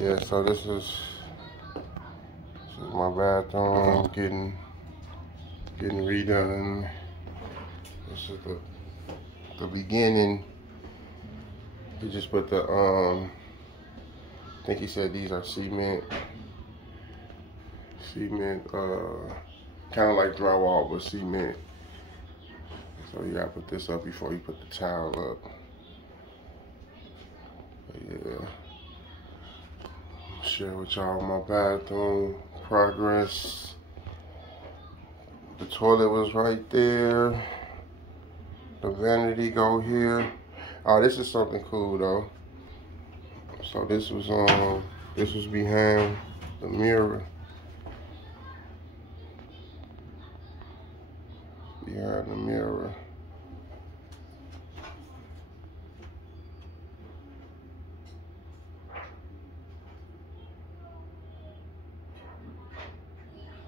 Yeah, so this is my bathroom getting redone. This is the beginning. He just put the I think he said these are cement, kind of like drywall but cement. So you gotta put this up before you put the tile up. But yeah, share with y'all my bathroom progress. The toilet was right there. The vanity go here. Oh, this is something cool though. So this was behind the mirror. Behind the mirror.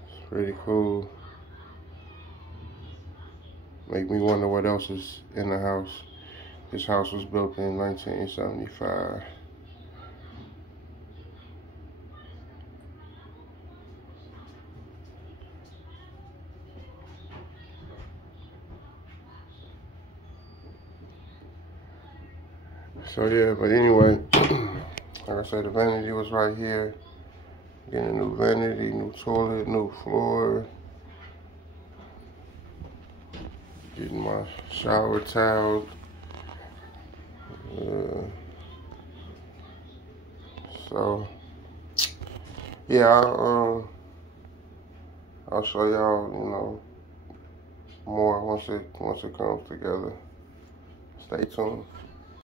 It's pretty cool. Make me wonder what else is in the house. This house was built in 1975. So yeah, but anyway, like I said, the vanity was right here. Getting a new vanity, new toilet, new floor. Getting my shower towel. So yeah, I'll show y'all, more once it comes together. Stay tuned.